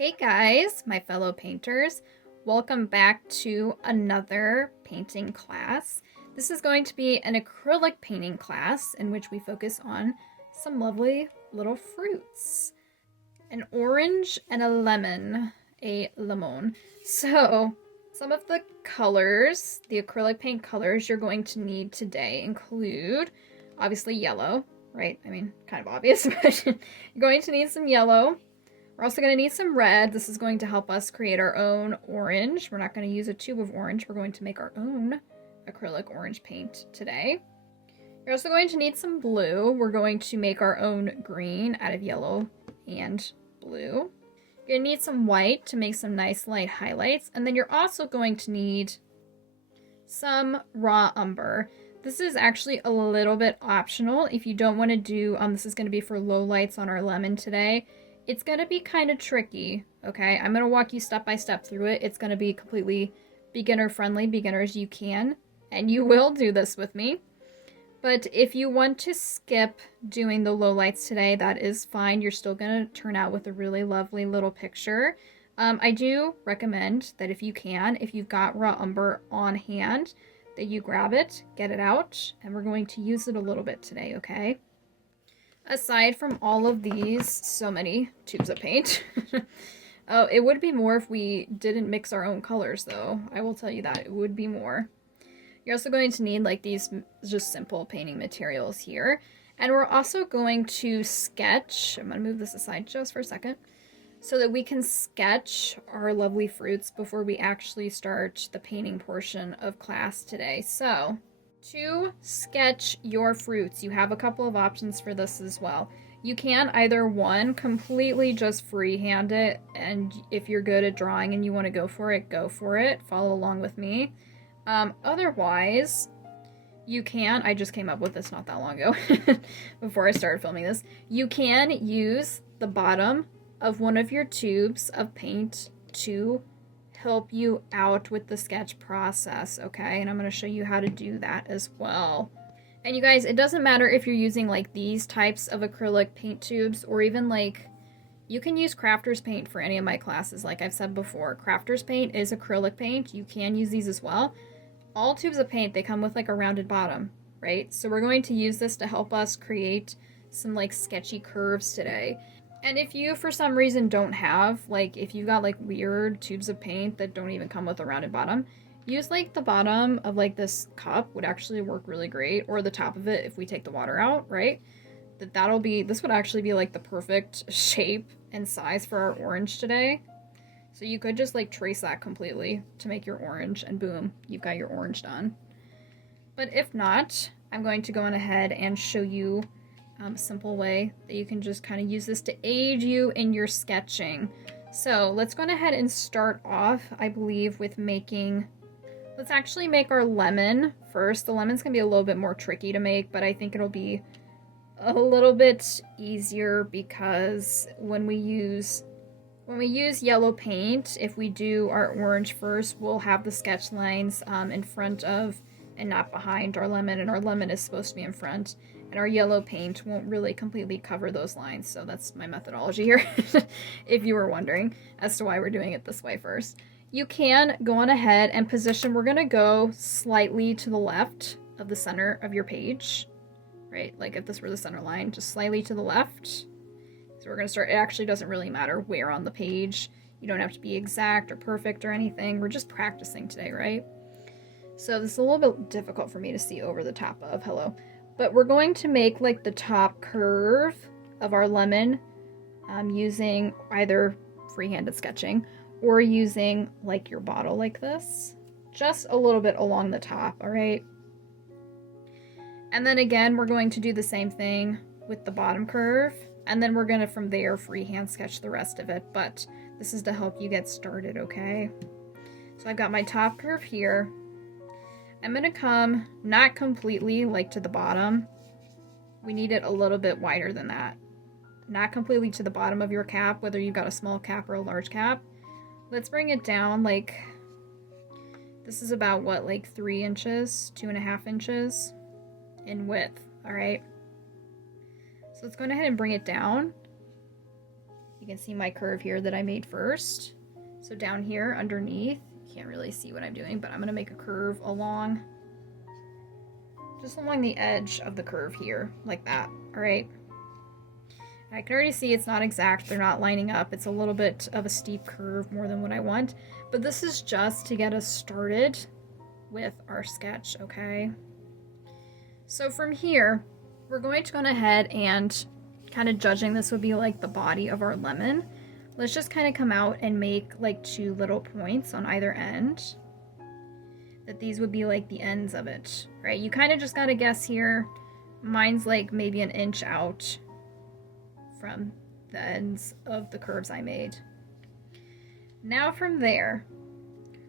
Hey guys, my fellow painters. Welcome back to another painting class. This is going to be an acrylic painting class in which we focus on some lovely little fruits. An orange and a lemon, a lemon. So, some of the colors, the acrylic paint colors you're going to need today include, obviously yellow, right? I mean, kind of obvious, but you're going to need some yellow. We're also going to need some red. This is going to help us create our own orange. We're not going to use a tube of orange. We're going to make our own acrylic orange paint today. You're also going to need some blue. We're going to make our own green out of yellow and blue. You're going to need some white to make some nice light highlights. And then you're also going to need some raw umber. This is actually a little bit optional if you don't want to do, this is going to be for low lights on our lemon today. It's going to be kind of tricky, okay? I'm going to walk you step by step through it. It's going to be completely beginner friendly, beginner as you can, and you will do this with me. But if you want to skip doing the low lights today, that is fine. You're still going to turn out with a really lovely little picture. I do recommend that if you can, if you've got raw umber on hand, that you grab it, get it out, and we're going to use it a little bit today, okay? Aside from all of these, so many tubes of paint. Oh, it would be more if we didn't mix our own colors, though. I will tell you that. It would be more. You're also going to need, like, these just simple painting materials here. And we're also going to sketch. I'm going to move this aside just for a second, so that we can sketch our lovely fruits before we actually start the painting portion of class today. So, to sketch your fruits, you have a couple of options for this as well. You can either, one, completely just freehand it, and if you're good at drawing and you want to go for it, follow along with me. Otherwise, you can, I just came up with this not that long ago, before I started filming this, you can use the bottom of one of your tubes of paint to help you out with the sketch process, okay? And I'm going to show you how to do that as well. And you guys, it doesn't matter if you're using like these types of acrylic paint tubes, or even like, you can use crafter's paint for any of my classes. Like I've said before, crafter's paint is acrylic paint. You can use these as well. All tubes of paint, they come with like a rounded bottom, right? So we're going to use this to help us create some like sketchy curves today. And if you, for some reason, don't have, like, if you've got, like, weird tubes of paint that don't even come with a rounded bottom, use, like, the bottom of, like, this cup would actually work really great, or the top of it if we take the water out, right? This would actually be, like, the perfect shape and size for our orange today. So you could just, like, trace that completely to make your orange, and boom, you've got your orange done. But if not, I'm going to go on ahead and show you a simple way that you can just kind of use this to aid you in your sketching. So let's go ahead and start off, I believe, with let's actually make our lemon first. The lemon's gonna be a little bit more tricky to make, but I think it'll be a little bit easier because when we use yellow paint, if we do our orange first, we'll have the sketch lines in front of and not behind our lemon, and our lemon is supposed to be in front. And our yellow paint won't really completely cover those lines, so that's my methodology here, if you were wondering as to why we're doing it this way first. You can go on ahead and position, we're going to go slightly to the left of the center of your page, right? Like if this were the center line, just slightly to the left. So we're going to start, it actually doesn't really matter where on the page. You don't have to be exact or perfect or anything. We're just practicing today, right? So this is a little bit difficult for me to see over the top of, hello. But we're going to make like the top curve of our lemon using either freehanded sketching or using like your bottle like this. Just a little bit along the top, all right? And then again, we're going to do the same thing with the bottom curve. And then we're going to from there freehand sketch the rest of it. But this is to help you get started, okay? So I've got my top curve here. I'm going to come not completely like to the bottom. We need it a little bit wider than that. Not completely to the bottom of your cap, whether you've got a small cap or a large cap. Let's bring it down like, this is about what, like 3 inches, 2.5 inches in width, all right? So let's go ahead and bring it down. You can see my curve here that I made first. So down here underneath, you can't really see what I'm doing, but I'm going to make a curve along, just along the edge of the curve here, like that. All right. I can already see it's not exact. They're not lining up. It's a little bit of a steep curve, more than what I want. But this is just to get us started with our sketch, okay? So from here, we're going to go ahead and kind of judging this would be like the body of our lemon. Let's just kind of come out and make like 2 little points on either end. That these would be like the ends of it, right? You kind of just got to guess here. Mine's like maybe an inch out from the ends of the curves I made. Now from there,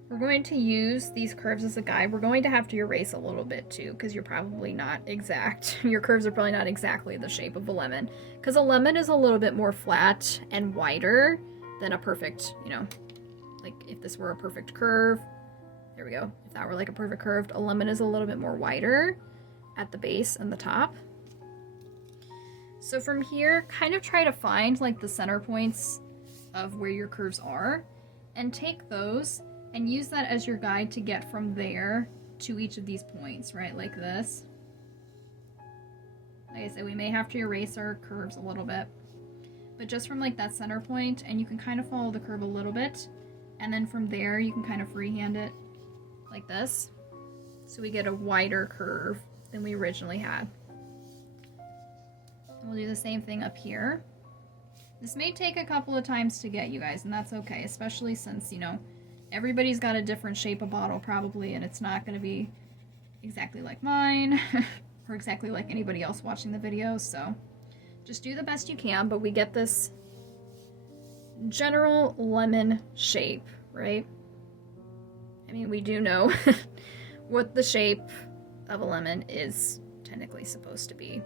we're going to use these curves as a guide. We're going to have to erase a little bit too, because you're probably not exact. Your curves are probably not exactly the shape of a lemon, because a lemon is a little bit more flat and wider than a perfect, you know, like if this were a perfect curve, there we go. If that were like a perfect curved, a lemon is a little bit more wider at the base and the top. So from here, kind of try to find like the center points of where your curves are and take those and use that as your guide to get from there to each of these points, right? Like this. Like I said, we may have to erase our curves a little bit, but just from like that center point, and you can kind of follow the curve a little bit, and then from there you can kind of freehand it like this. So we get a wider curve than we originally had. We'll do the same thing up here. This may take a couple of times to get, you guys, and that's okay, especially since, you know, everybody's got a different shape of bottle probably, and it's not going to be exactly like mine or exactly like anybody else watching the video, so just do the best you can, but we get this general lemon shape, right? I mean, we do know what the shape of a lemon is technically supposed to be.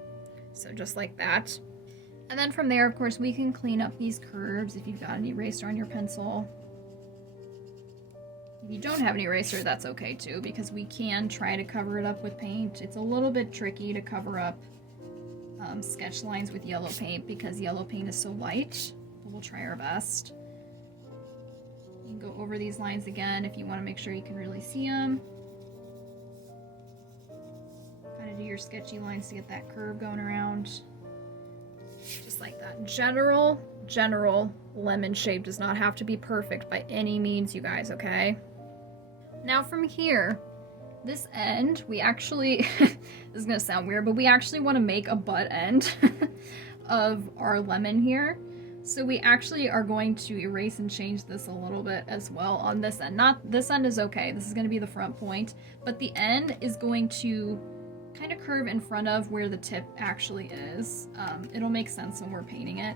So just like that. And then from there, of course, we can clean up these curves if you've got an eraser on your pencil. If you don't have an eraser, that's okay too, because we can try to cover it up with paint. It's a little bit tricky to cover up sketch lines with yellow paint because yellow paint is so light, but we'll try our best. You can go over these lines again if you want to make sure you can really see them. Kind of do your sketchy lines to get that curve going around. Just like that. General lemon shape does not have to be perfect by any means, you guys, okay? Now from here, this end, we actually, this is gonna sound weird, but we actually want to make a butt end of our lemon here. So we actually are going to erase and change this a little bit as well on this end. Not this end is okay, this is going to be the front point, but the end is going to kind of curve in front of where the tip actually is. It'll make sense when we're painting it.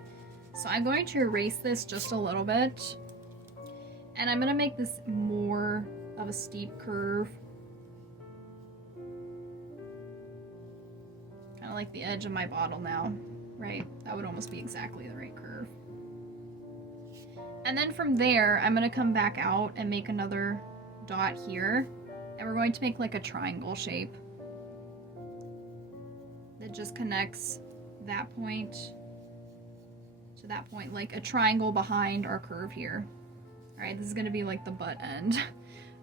So I'm going to erase this just a little bit, and I'm going to make this more of a steep curve. Kind of like the edge of my bottle now, right? That would almost be exactly the right curve. And then from there, I'm going to come back out and make another dot here, and we're going to make like a triangle shape that just connects that point to that point, like a triangle behind our curve here. All right, this is going to be like the butt end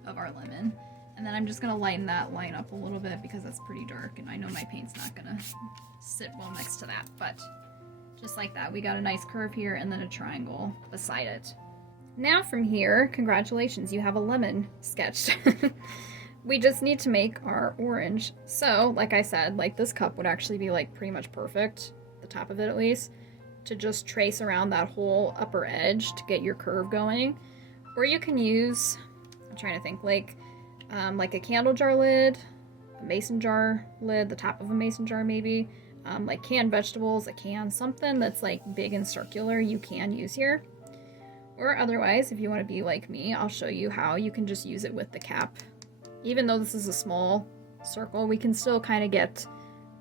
of our lemon. And then I'm just going to lighten that line up a little bit because that's pretty dark, and I know my paint's not going to sit well next to that, but just like that, we got a nice curve here and then a triangle beside it. Now from here, congratulations, you have a lemon sketched. We just need to make our orange. So, like I said, like this cup would actually be like pretty much perfect, the top of it at least, to just trace around that whole upper edge to get your curve going. Or you can use, I'm trying to think, like a candle jar lid, a mason jar lid, the top of a mason jar maybe, like canned vegetables, a can, something that's like big and circular you can use here. Or otherwise, if you want to be like me, I'll show you how you can just use it with the cap. Even though this is a small circle, we can still kind of get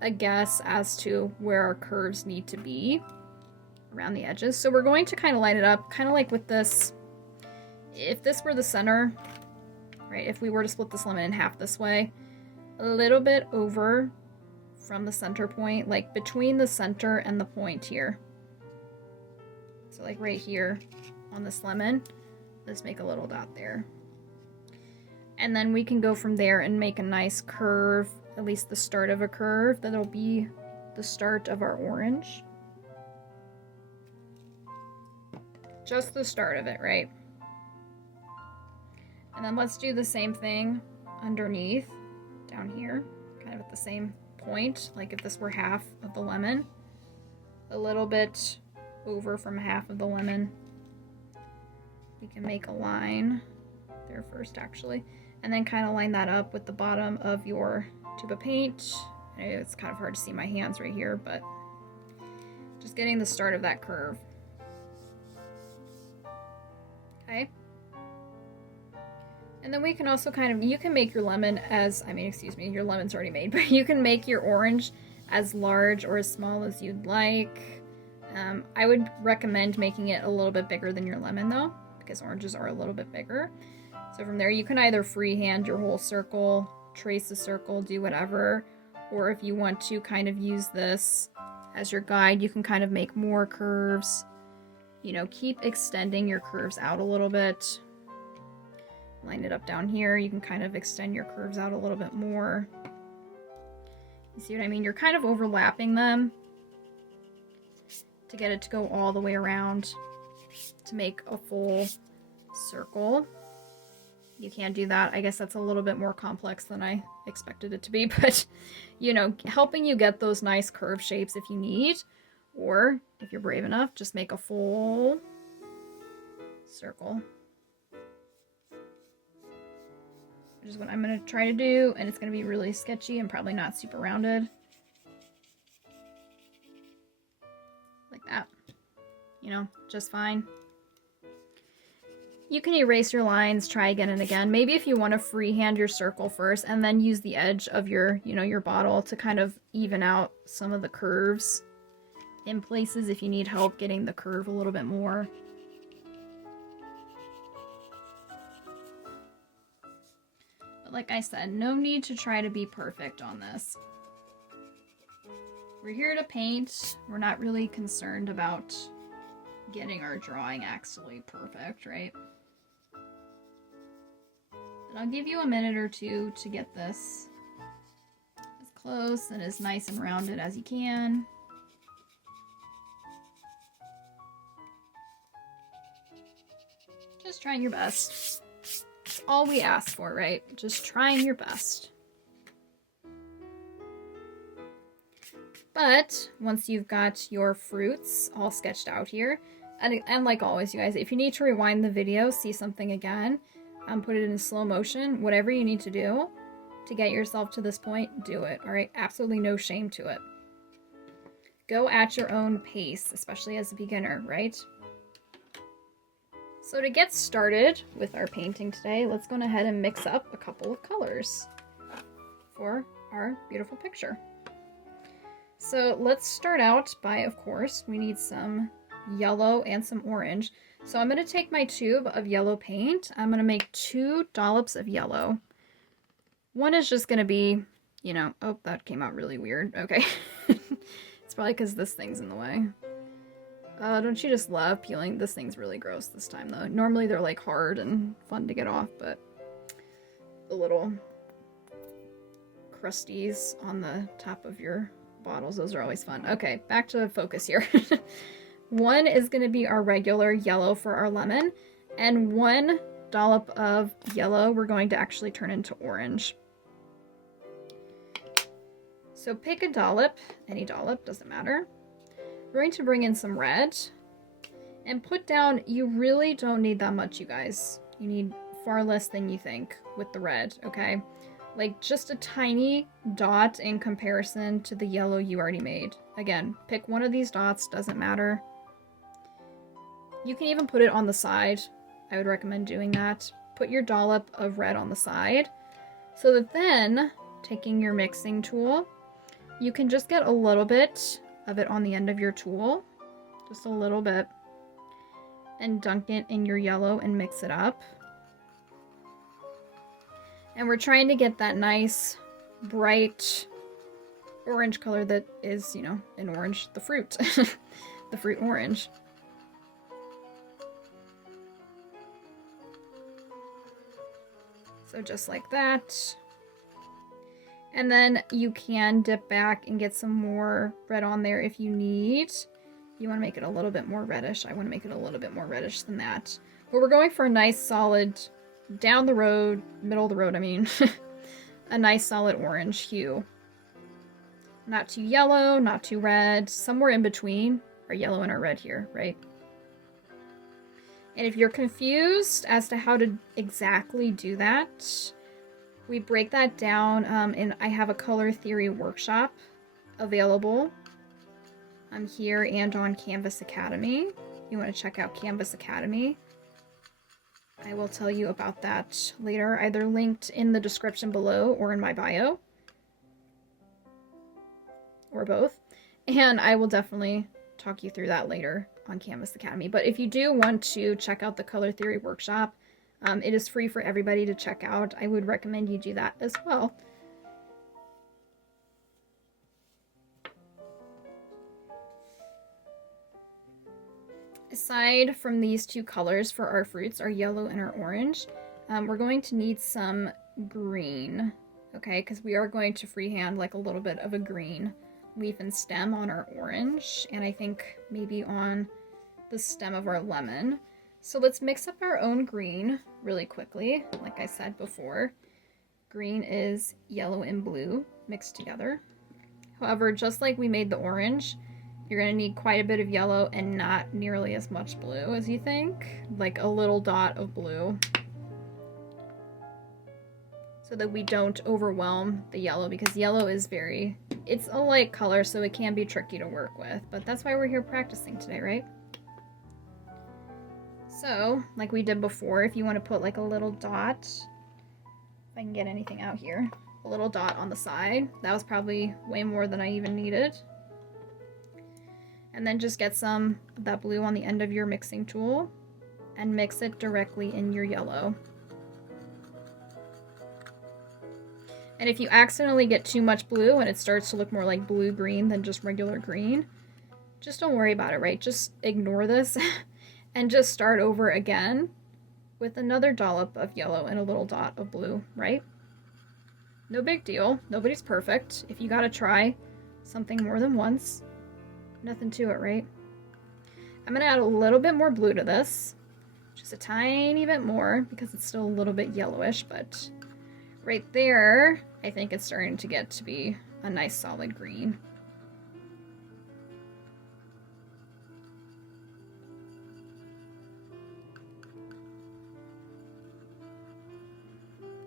a guess as to where our curves need to be around the edges. So we're going to kind of line it up, kind of like with this. If this were the center, right, if we were to split this lemon in half this way, a little bit over from the center point, like between the center and the point here. So like right here on this lemon, let's make a little dot there. And then we can go from there and make a nice curve, at least the start of a curve. That'll be the start of our orange. Just the start of it, right? And then let's do the same thing underneath, down here, kind of at the same point, like if this were half of the lemon. A little bit over from half of the lemon. We can make a line there first, actually. And then kind of line that up with the bottom of your tube of paint. It's kind of hard to see my hands right here, but just getting the start of that curve. Okay. And then we can also kind of, you can make your lemon as, excuse me, your lemon's already made, but you can make your orange as large or as small as you'd like. I would recommend making it a little bit bigger than your lemon though, because oranges are a little bit bigger. So from there you can either freehand your whole circle, trace a circle, do whatever, or if you want to kind of use this as your guide, you can kind of make more curves. You know, keep extending your curves out a little bit. Line it up down here. You can kind of extend your curves out a little bit more. You see what I mean? You're kind of overlapping them to get it to go all the way around to make a full circle. You can do that. I guess that's a little bit more complex than I expected it to be, but you know, helping you get those nice curve shapes if you need, or if you're brave enough, just make a full circle. Which is what I'm going to try to do, and it's going to be really sketchy and probably not super rounded. Like that. You know, just fine. You can erase your lines, try again and again. Maybe if you want to freehand your circle first and then use the edge of your, you know, your bottle to kind of even out some of the curves in places if you need help getting the curve a little bit more. But like I said, no need to try to be perfect on this. We're here to paint. We're not really concerned about getting our drawing actually perfect, right? But I'll give you a minute or two to get this as close and as nice and rounded as you can. Just trying your best. That's all we ask for, right? Just trying your best. But once you've got your fruits all sketched out here, and like always, you guys, if you need to rewind the video, see something again, put it in slow motion, whatever you need to do to get yourself to this point, do it, all right? Absolutely no shame to it. Go at your own pace, especially as a beginner, right? So to get started with our painting today, let's go ahead and mix up a couple of colors for our beautiful picture. So let's start out by, of course, we need some yellow and some orange. So I'm going to take my tube of yellow paint. I'm going to make 2 dollops of yellow. One is just going to be, you know, oh, that came out really weird. Okay. It's probably because this thing's in the way. Don't you just love peeling? This thing's really gross this time, though. Normally they're like hard and fun to get off, but the little crusties on the top of your bottles, those are always fun. Okay, back to focus here. One is going to be our regular yellow for our lemon, and 1 dollop of yellow we're going to actually turn into orange. So pick a dollop, any dollop, doesn't matter. We're going to bring in some red and put down, you really don't need that much, you guys. You need far less than you think with the red, okay? Like just a tiny dot in comparison to the yellow you already made. Again, pick one of these dots, doesn't matter. You can even put it on the side. I would recommend doing that. Put your dollop of red on the side so that then, taking your mixing tool, you can just get a little bit of it on the end of your tool, just a little bit, and dunk it in your yellow and mix it up. And we're trying to get that nice, bright orange color that is, you know, an orange, the fruit, the fruit orange. So just like that. And then you can dip back and get some more red on there if you need. You want to make it a little bit more reddish. I want to make it a little bit more reddish than that. But we're going for a nice solid, down the road, middle of the road, I mean, a nice solid orange hue. Not too yellow, not too red, somewhere in between our yellow and our red here, right? And if you're confused as to how to exactly do that, we break that down, and I have a color theory workshop available here and on Canvas Academy. You want to check out Canvas Academy. I will tell you about that later, either linked in the description below or in my bio. Or both. And I will definitely talk you through that later on Canvas Academy. But if you do want to check out the color theory workshop, it is free for everybody to check out. I would recommend you do that as well. Aside from these two colors for our fruits, our yellow and our orange, we're going to need some green, okay? Because we are going to freehand like a little bit of a green leaf and stem on our orange, and I think maybe on the stem of our lemon. So let's mix up our own green really quickly. Like I said before, green is yellow and blue mixed together. However, just like we made the orange, you're going to need quite a bit of yellow and not nearly as much blue as you think. Like a little dot of blue. So that we don't overwhelm the yellow, because yellow is it's a light color, so it can be tricky to work with. But that's why we're here practicing today, right? So, like we did before, if you want to put like a little dot, if I can get anything out here, a little dot on the side. That was probably way more than I even needed. And then just get some of that blue on the end of your mixing tool and mix it directly in your yellow. And if you accidentally get too much blue and it starts to look more like blue-green than just regular green, just don't worry about it, right? Just ignore this and just start over again with another dollop of yellow and a little dot of blue, right? No big deal. Nobody's perfect. If you gotta try something more than once, nothing to it, right? I'm gonna add a little bit more blue to this. Just a tiny bit more because it's still a little bit yellowish, but right there, I think it's starting to get to be a nice solid green.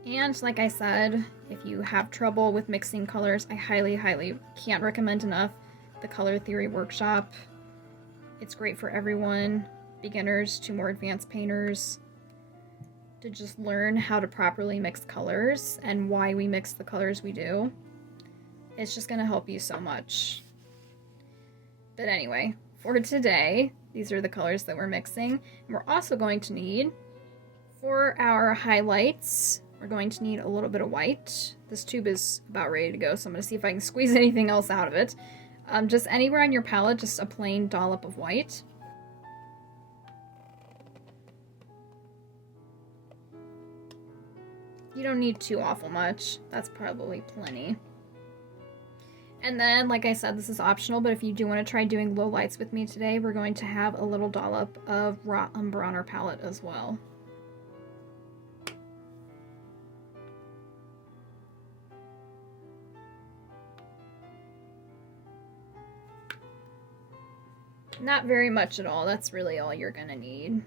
And like I said, if you have trouble with mixing colors, I highly, highly can't recommend enough the Color Theory Workshop. It's great for everyone, beginners to more advanced painters, to just learn how to properly mix colors and why we mix the colors we do. It's just going to help you so much. But anyway, for today, these are the colors that we're mixing. And we're also going to need, for our highlights, we're going to need a little bit of white. This tube is about ready to go, so I'm going to see if I can squeeze anything else out of it. Just anywhere on your palette, just a plain dollop of white. You don't need too awful much. That's probably plenty. And then, like I said, this is optional, but if you do want to try doing low lights with me today, we're going to have a little dollop of RAW UMBER on our palette as well. Not very much at all. That's really all you're gonna need.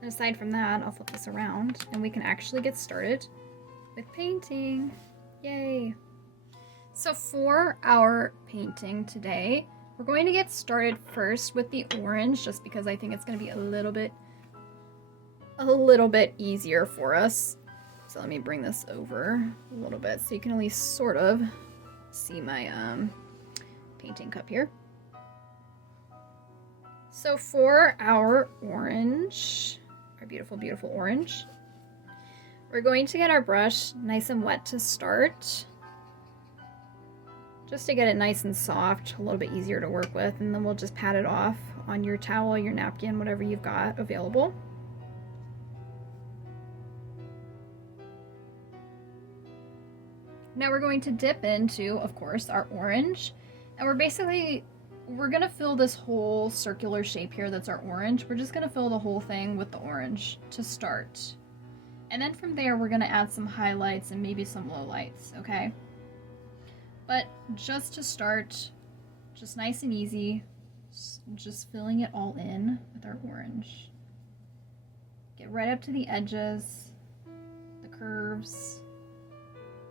And aside from that, I'll flip this around and we can actually get started with painting. Yay! So for our painting today, we're going to get started first with the orange, just because I think it's going to be a little bit easier for us. So let me bring this over a little bit so you can at least sort of see my painting cup here. So for our orange, our beautiful, beautiful orange, we're going to get our brush nice and wet to start, just to get it nice and soft, a little bit easier to work with, and then we'll just pat it off on your towel, your napkin, whatever you've got available. Now we're going to dip into, of course, our orange. And we're gonna fill this whole circular shape here that's our orange. We're just gonna fill the whole thing with the orange to start. And then from there, we're gonna add some highlights and maybe some lowlights, okay? But just to start, just nice and easy, just filling it all in with our orange. Get right up to the edges, the curves,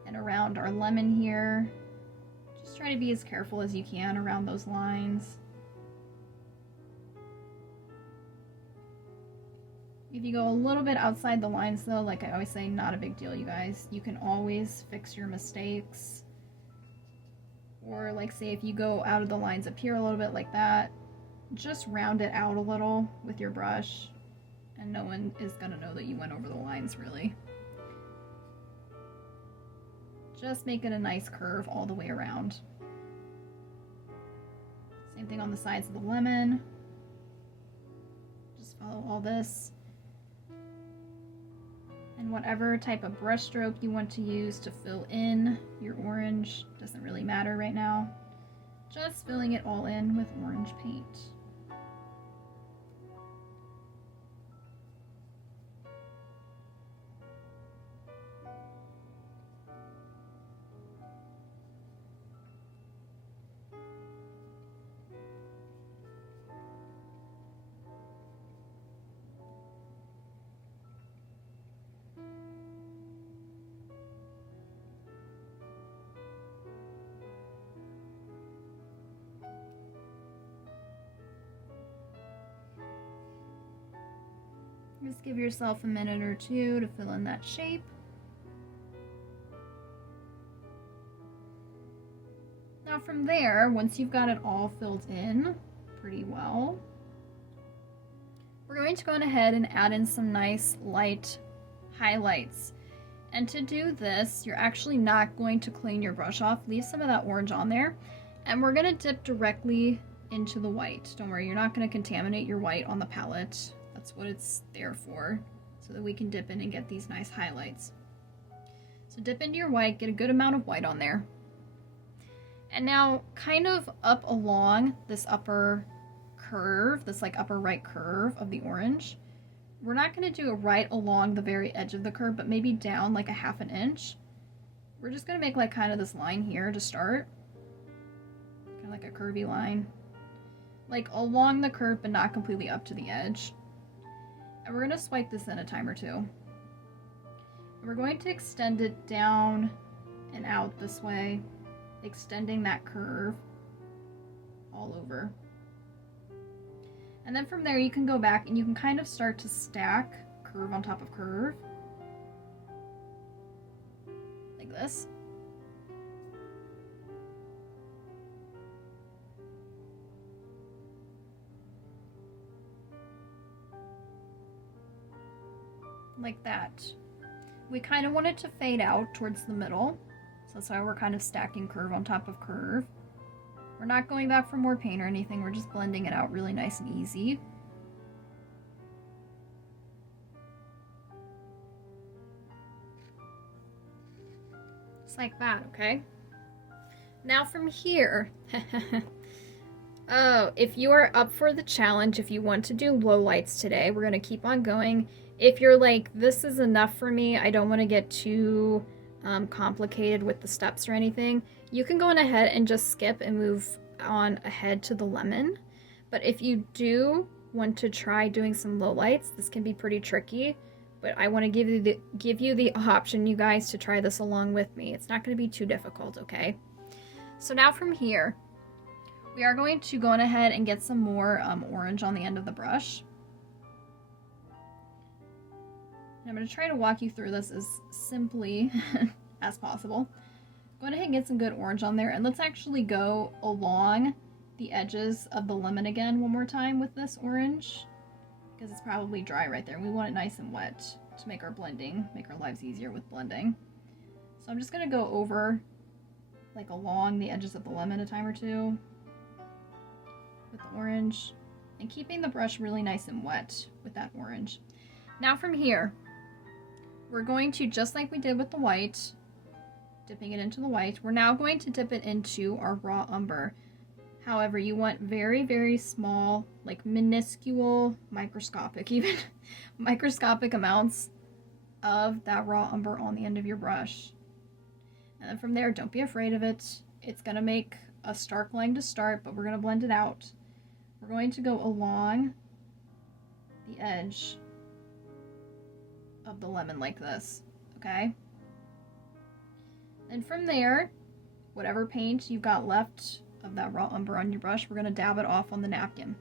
and around our lemon here. Just try to be as careful as you can around those lines. If you go a little bit outside the lines though, like I always say, not a big deal, you guys. You can always fix your mistakes. Or like say if you go out of the lines up here a little bit like that, just round it out a little with your brush and no one is gonna know that you went over the lines really. Just make it a nice curve all the way around. Same thing on the sides of the lemon. Just follow all this. And whatever type of brush stroke you want to use to fill in your orange, doesn't really matter right now. Just filling it all in with orange paint. Just give yourself a minute or two to fill in that shape. Now from there, once you've got it all filled in pretty well, we're going to go ahead and add in some nice light highlights. And to do this, you're actually not going to clean your brush off. Leave some of that orange on there. And we're going to dip directly into the white. Don't worry, you're not going to contaminate your white on the palette. That's what it's there for, so that we can dip in and get these nice highlights. So dip into your white, get a good amount of white on there. And now kind of up along this upper curve, this like upper right curve of the orange, we're not going to do it right along the very edge of the curve, but maybe down like a ½ inch. We're just going to make like kind of this line here to start. Kind of like a curvy line. Like along the curve, but not completely up to the edge. And we're going to swipe this in a time or two. And we're going to extend it down and out this way, extending that curve all over. And then from there you can go back and you can kind of start to stack curve on top of curve. Like this. Like that. We kind of want it to fade out towards the middle, so that's why we're kind of stacking curve on top of curve. We're not going back for more paint or anything, we're just blending it out really nice and easy. Just like that, okay? Now from here, oh, if you are up for the challenge, if you want to do lowlights today, we're going to keep on going. If you're like, this is enough for me, I don't want to get too complicated with the steps or anything, you can go on ahead and just skip and move on ahead to the lemon. But if you do want to try doing some lowlights, this can be pretty tricky, but I want to give you the option, you guys, to try this along with me. It's not going to be too difficult, okay? So now from here, we are going to go on ahead and get some more orange on the end of the brush. I'm going to try to walk you through this as simply as possible. Go ahead and get some good orange on there, and let's actually go along the edges of the lemon again one more time with this orange, because it's probably dry right there. We want it nice and wet to make our lives easier with blending. So I'm just going to go over like along the edges of the lemon a time or two with the orange, and keeping the brush really nice and wet with that orange. Now from here, we're going to, just like we did with the white, dipping it into the white. We're now going to dip it into our raw umber. However, you want very, very small, like minuscule, microscopic even, microscopic amounts of that raw umber on the end of your brush. And then from there, don't be afraid of it. It's gonna make a stark line to start, but we're gonna blend it out. We're going to go along the edge of the lemon like this, okay? And from there, whatever paint you've got left of that raw umber on your brush, we're gonna dab it off on the napkin.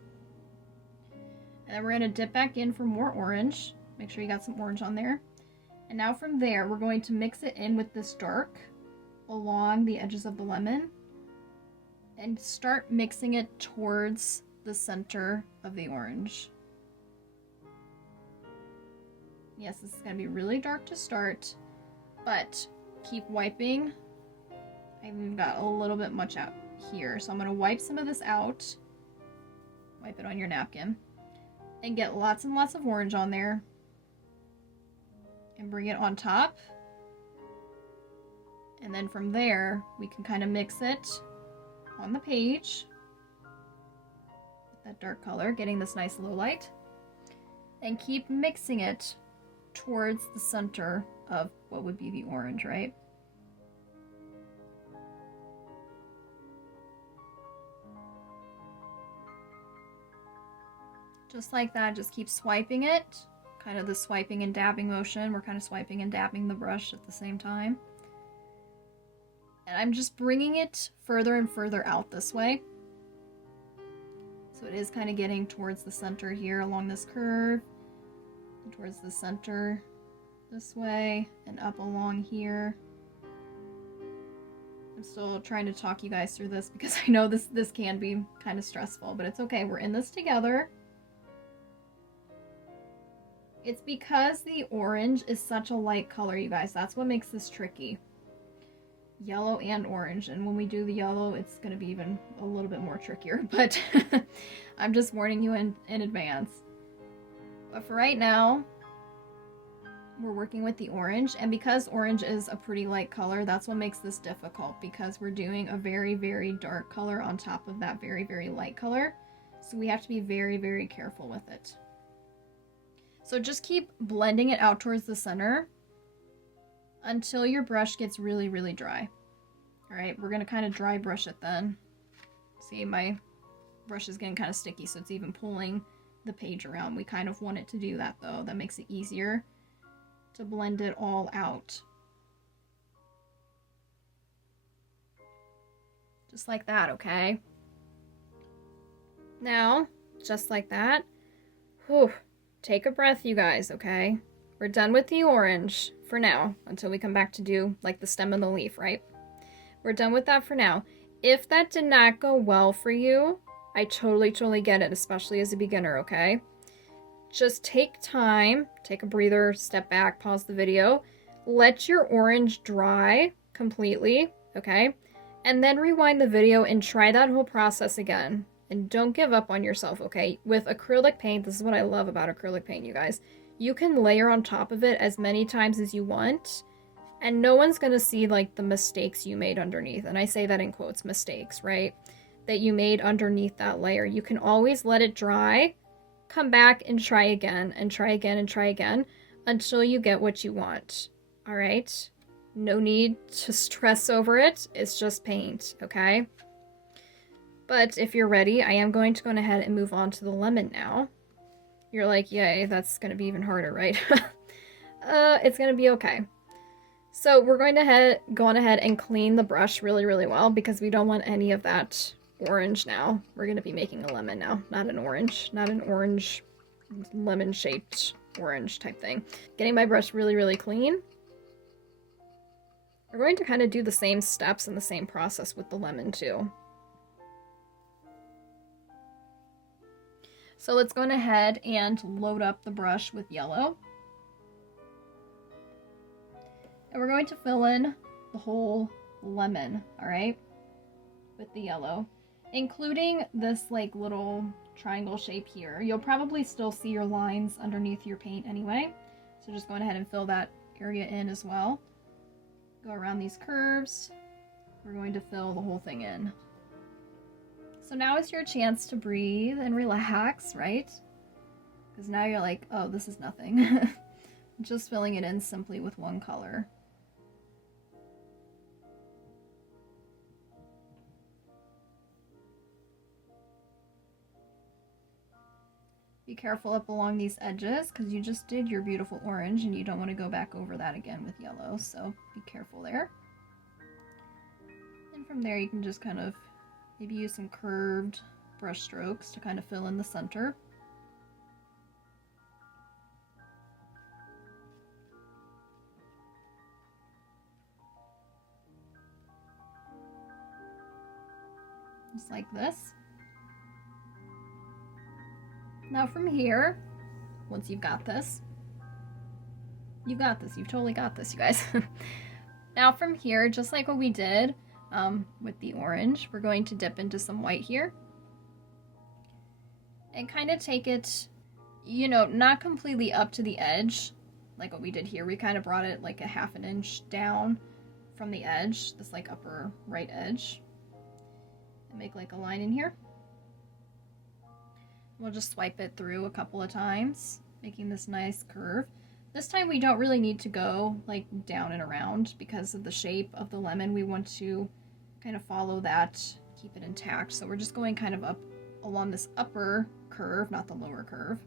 And then we're gonna dip back in for more orange. Make sure you got some orange on there. And now from there, we're going to mix it in with this dark along the edges of the lemon and start mixing it towards the center of the orange. Yes, this is gonna be really dark to start, but keep wiping. I've got a little bit much out here, so I'm gonna wipe some of this out. Wipe it on your napkin and get lots and lots of orange on there and bring it on top. And then from there, we can kind of mix it on the page with that dark color, getting this nice low light, and keep mixing it towards the center of what would be the orange, right? Just like that, just keep swiping it, kind of the swiping and dabbing motion. We're kind of swiping and dabbing the brush at the same time. And I'm just bringing it further and further out this way. So it is kind of getting towards the center here along this curve, and towards the center this way, and up along here. I'm still trying to talk you guys through this because I know this can be kind of stressful, but it's okay. We're in this together. It's because the orange is such a light color, you guys. That's what makes this tricky. Yellow and orange, and when we do the yellow, it's going to be even a little bit more trickier, but I'm just warning you in advance. But for right now, we're working with the orange, and because orange is a pretty light color, that's what makes this difficult, because we're doing a very, very dark color on top of that very, very light color, so we have to be very, very careful with it. So just keep blending it out towards the center until your brush gets really, really dry. All right, we're gonna kind of dry brush it then. See, my brush is getting kind of sticky, so it's even pulling the page around. We kind of want it to do that though. That makes it easier to blend it all out. Just like that, okay? Now, just like that, whew, take a breath, you guys, okay? We're done with the orange for now, until we come back to do like the stem and the leaf, right? We're done with that for now. If that did not go well for you, I totally get it, especially as a beginner, okay? Just take time, take a breather, step back, pause the video, let your orange dry completely, okay? And then rewind the video and try that whole process again. And don't give up on yourself, okay? With acrylic paint, this is what I love about acrylic paint, you guys. You can layer on top of it as many times as you want, and no one's gonna see like the mistakes you made underneath. And I say that in quotes, mistakes, right? That you made underneath that layer. You can always let it dry, come back and try again, and try again, and try again, until you get what you want, all right? No need to stress over it. It's just paint, okay? But if you're ready, I am going to go ahead and move on to the lemon now. You're like, yay, that's going to be even harder, right? It's going to be okay. So we're going to go on ahead and clean the brush really, really well, because we don't want any of that orange now. We're going to be making a lemon now, not an orange lemon-shaped orange type thing. Getting my brush really, really clean. We're going to kind of do the same steps and the same process with the lemon too. So let's go ahead and load up the brush with yellow. And we're going to fill in the whole lemon, all right, with the yellow, including this like little triangle shape here. You'll probably still see your lines underneath your paint anyway, so just go ahead and fill that area in as well. Go around these curves. We're going to fill the whole thing in. So now is your chance to breathe and relax, right? Because now you're like, oh, this is nothing. Just filling it in simply with one color. Be careful up along these edges because you just did your beautiful orange and you don't want to go back over that again with yellow, so be careful there. And from there you can just kind of maybe use some curved brush strokes to kind of fill in the center. Just like this. Now from here, once you've got this, you've totally got this, you guys. Now from here, just like what we did with the orange, we're going to dip into some white here. And kind of take it, you know, not completely up to the edge, like what we did here. We kind of brought it like a half an inch down from the edge, this like upper right edge. And make like a line in here. We'll just swipe it through a couple of times, making this nice curve. This time we don't really need to go like down and around because of the shape of the lemon. We want to kind of follow that, keep it intact. So we're just going kind of up along this upper curve, not the lower curve.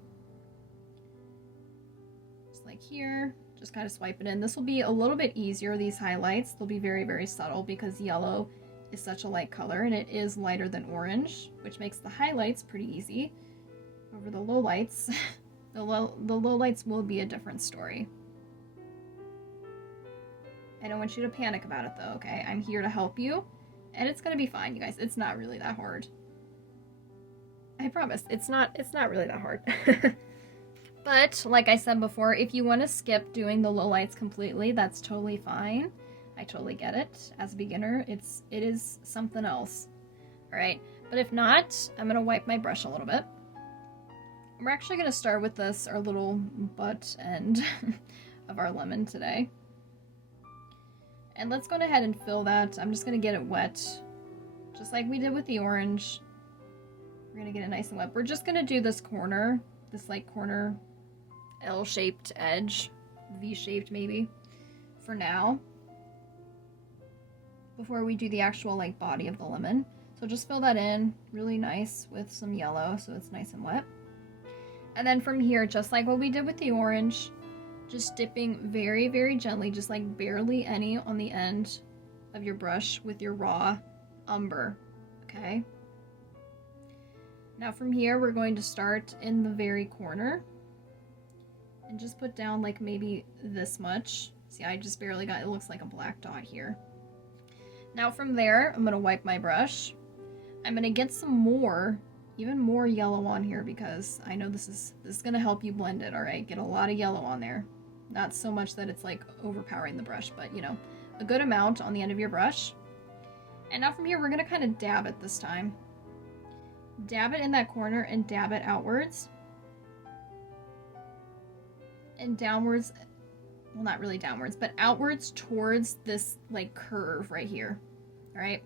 Just like here, just kind of swipe it in. This will be a little bit easier, these highlights. They'll be very, very subtle because yellow is such a light color and it is lighter than orange, which makes the highlights pretty easy. Over the lowlights, the lowlights will be a different story. I don't want you to panic about it though, okay? I'm here to help you, and it's gonna be fine, you guys. It's not really that hard. I promise, it's not really that hard. But, like I said before, if you want to skip doing the lowlights completely, that's totally fine. I totally get it. As a beginner, it is something else. Alright, but if not, I'm gonna wipe my brush a little bit. We're actually going to start with this, our little butt end of our lemon today. And let's go ahead and fill that. I'm just going to get it wet, just like we did with the orange. We're going to get it nice and wet. We're just going to do this corner, this like corner L-shaped edge, V-shaped maybe, for now, before we do the actual like body of the lemon. So just fill that in really nice with some yellow so it's nice and wet. And then from here, just like what we did with the orange, just dipping very, very gently, just like barely any on the end of your brush with your raw umber, okay? Now from here, we're going to start in the very corner and just put down like maybe this much. See, I just barely got, it looks like a black dot here. Now from there, I'm gonna wipe my brush. I'm gonna get some more, even more yellow on here because I know this is gonna help you blend it, all right? Get a lot of yellow on there. Not so much that it's like overpowering the brush, but you know, a good amount on the end of your brush. And now from here, we're gonna kind of dab it this time. Dab it in that corner and dab it outwards. And downwards, well, not really downwards, but outwards towards this like curve right here, all right?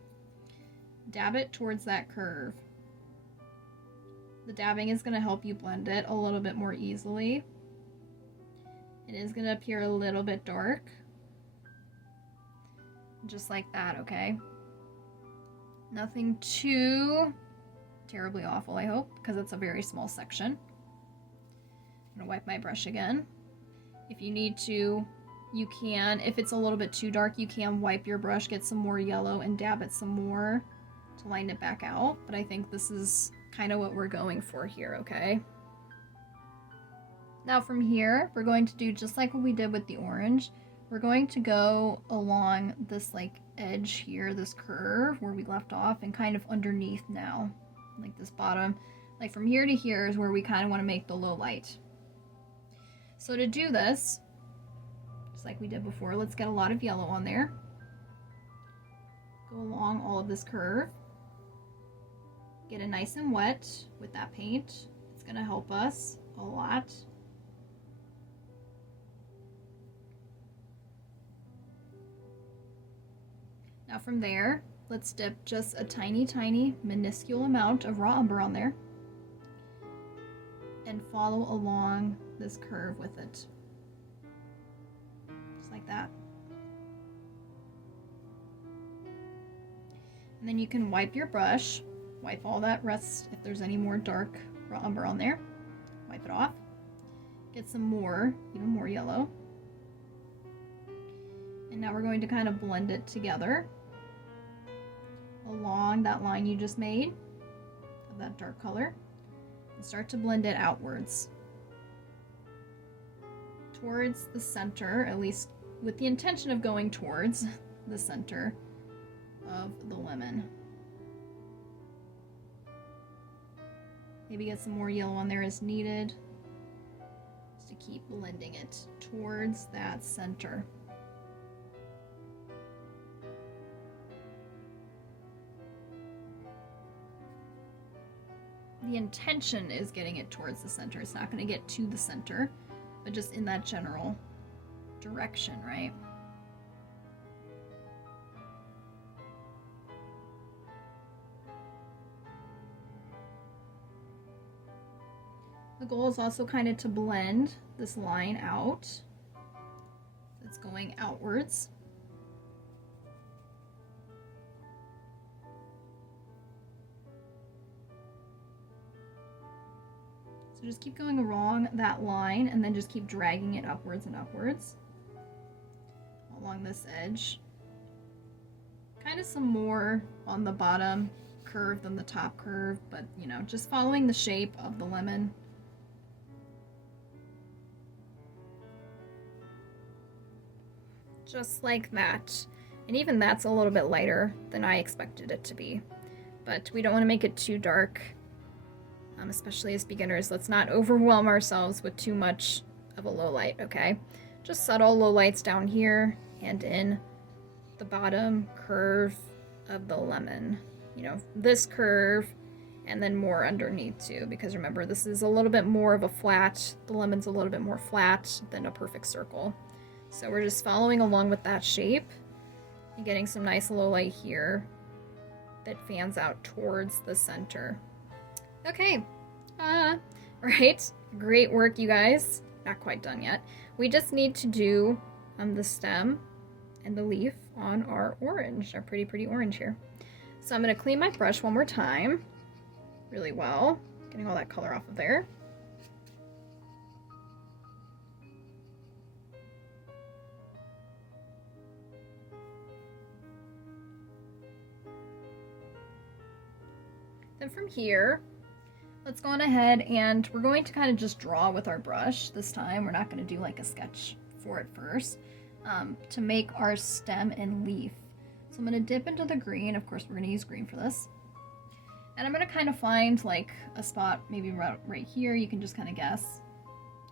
Dab it towards that curve. The dabbing is going to help you blend it a little bit more easily. It is going to appear a little bit dark. Just like that, okay? Nothing too terribly awful, I hope, because it's a very small section. I'm going to wipe my brush again. If you need to, you can. If it's a little bit too dark, you can wipe your brush, get some more yellow, and dab it some more to line it back out. But I think this is kind of what we're going for here, okay? Now from here, we're going to do just like what we did with the orange. We're going to go along this like edge here, this curve where we left off, and kind of underneath now, like this bottom. Like from here to here is where we kind of want to make the low light. So to do this, just like we did before, let's get a lot of yellow on there. Go along all of this curve. Get it nice and wet with that paint. It's going to help us a lot. Now from there, let's dip just a tiny, tiny, minuscule amount of raw umber on there and follow along this curve with it. Just like that. And then you can wipe your brush, wipe all that rest, if there's any more dark raw umber on there, wipe it off. Get some more, even more yellow. And now we're going to kind of blend it together along that line you just made of that dark color and start to blend it outwards towards the center, at least with the intention of going towards the center of the lemon. Maybe get some more yellow on there as needed, just to keep blending it towards that center. The intention is getting it towards the center. It's not going to get to the center, but just in that general direction, right? The goal is also kind of to blend this line out. It's going outwards. So just keep going along that line and then just keep dragging it upwards and upwards along this edge. Kind of some more on the bottom curve than the top curve, but you know, just following the shape of the lemon. Just like that. And even that's a little bit lighter than I expected it to be. But we don't want to make it too dark. Especially as beginners, let's not overwhelm ourselves with too much of a low light, okay? Just subtle low lights down here and in the bottom curve of the lemon. You know, this curve and then more underneath too, because remember, this is a little bit more of a flat, the lemon's a little bit more flat than a perfect circle. So we're just following along with that shape and getting some nice low light here that fans out towards the center. Okay, right, great work, you guys. Not quite done yet. We just need to do the stem and the leaf on our orange, our pretty orange here. So I'm gonna clean my brush one more time, really well, getting all that color off of there. Then from here, let's go on ahead and we're going to kind of just draw with our brush this time. We're not going to do like a sketch for it first to make our stem and leaf. So I'm going to dip into the green. Of course, we're going to use green for this. And I'm going to kind of find like a spot maybe right here. You can just kind of guess.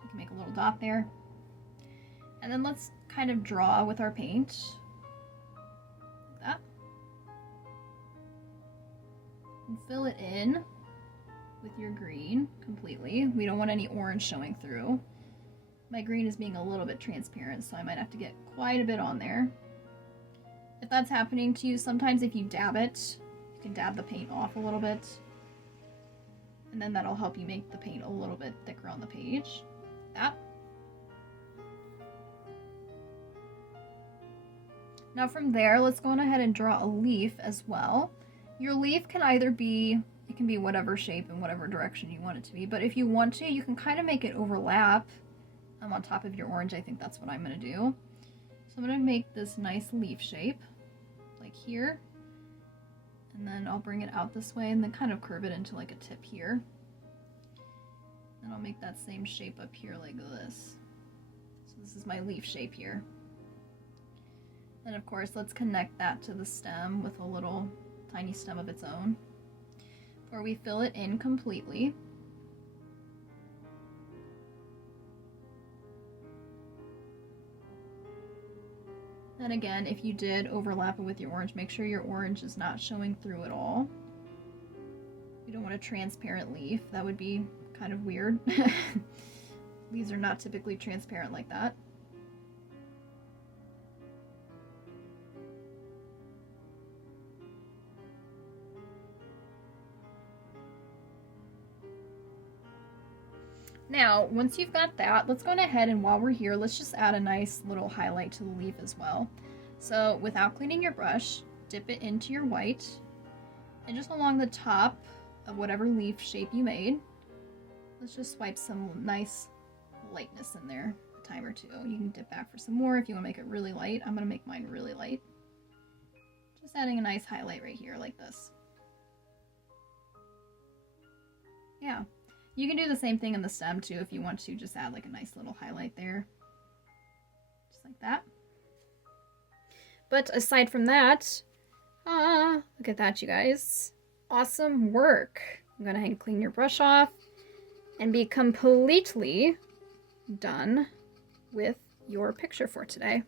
You can make a little dot there. And then let's kind of draw with our paint. Like that. And fill it in with your green completely. We don't want any orange showing through. My green is being a little bit transparent, so I might have to get quite a bit on there. If that's happening to you, sometimes if you dab it, you can dab the paint off a little bit, and then that'll help you make the paint a little bit thicker on the page. That. Now from there, let's go on ahead and draw a leaf as well. Your leaf can either be, it can be whatever shape and whatever direction you want it to be, but if you want to, you can kind of make it overlap on top of your orange. I think that's what I'm going to do. So I'm going to make this nice leaf shape, like here, and then I'll bring it out this way and then kind of curve it into like a tip here. And I'll make that same shape up here like this. So this is my leaf shape here. And of course, let's connect that to the stem with a little tiny stem of its own before we fill it in completely. And again, if you did overlap it with your orange, make sure your orange is not showing through at all. You don't want a transparent leaf. That would be kind of weird. These are not typically transparent like that. Now, once you've got that, let's go ahead and while we're here, let's just add a nice little highlight to the leaf as well. So without cleaning your brush, dip it into your white and just along the top of whatever leaf shape you made, let's just swipe some nice lightness in there, a time or two. You can dip back for some more if you want to make it really light. I'm going to make mine really light. Just adding a nice highlight right here like this. Yeah. You can do the same thing in the stem too if you want to, just add like a nice little highlight there. Just like that. But aside from that, look at that, you guys. Awesome work. I'm gonna go ahead and clean your brush off and be completely done with your picture for today.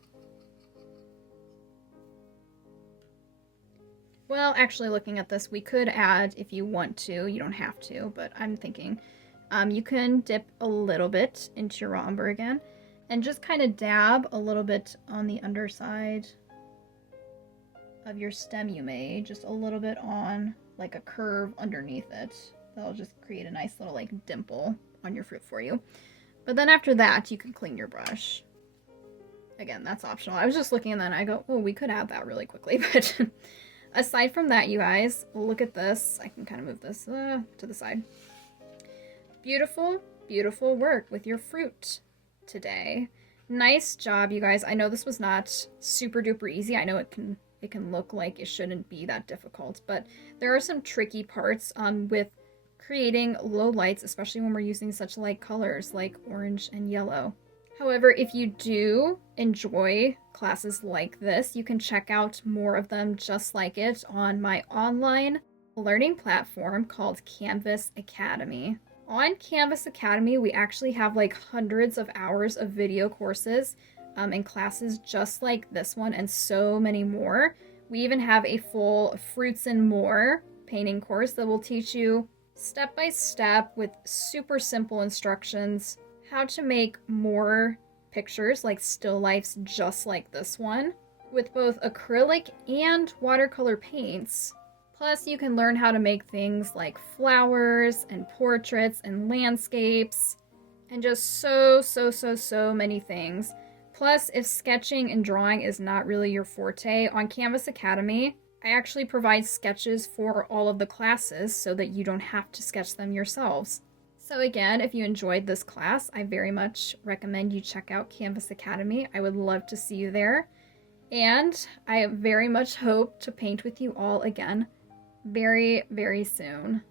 Well, actually looking at this, we could add, if you want to, you don't have to, but I'm thinking you can dip a little bit into your raw umber again and just kind of dab a little bit on the underside of your stem you made, just a little bit on like a curve underneath it. That'll just create a nice little like dimple on your fruit for you. But then after that, you can clean your brush. Again, that's optional. I was just looking and then I go, oh, we could add that really quickly, but aside from that, you guys, look at this. I can kind of move this to the side. Beautiful, beautiful work with your fruit today. Nice job, you guys. I know this was not super duper easy. I know it can look like it shouldn't be that difficult, but there are some tricky parts with creating low lights, especially when we're using such light colors like orange and yellow. However, if you do enjoy classes like this, you can check out more of them just like it on my online learning platform called Canvas Academy. On Canvas Academy, we actually have like hundreds of hours of video courses and classes just like this one and so many more. We even have a full Fruits and More painting course that will teach you step by step with super simple instructions how to make more pictures like still lifes just like this one with both acrylic and watercolor paints. Plus, you can learn how to make things like flowers and portraits and landscapes and just so many things. Plus, if sketching and drawing is not really your forte, on Canvas Academy, I actually provide sketches for all of the classes so that you don't have to sketch them yourselves. So again, if you enjoyed this class, I very much recommend you check out Canvas Academy. I would love to see you there. And I very much hope to paint with you all again very, very soon.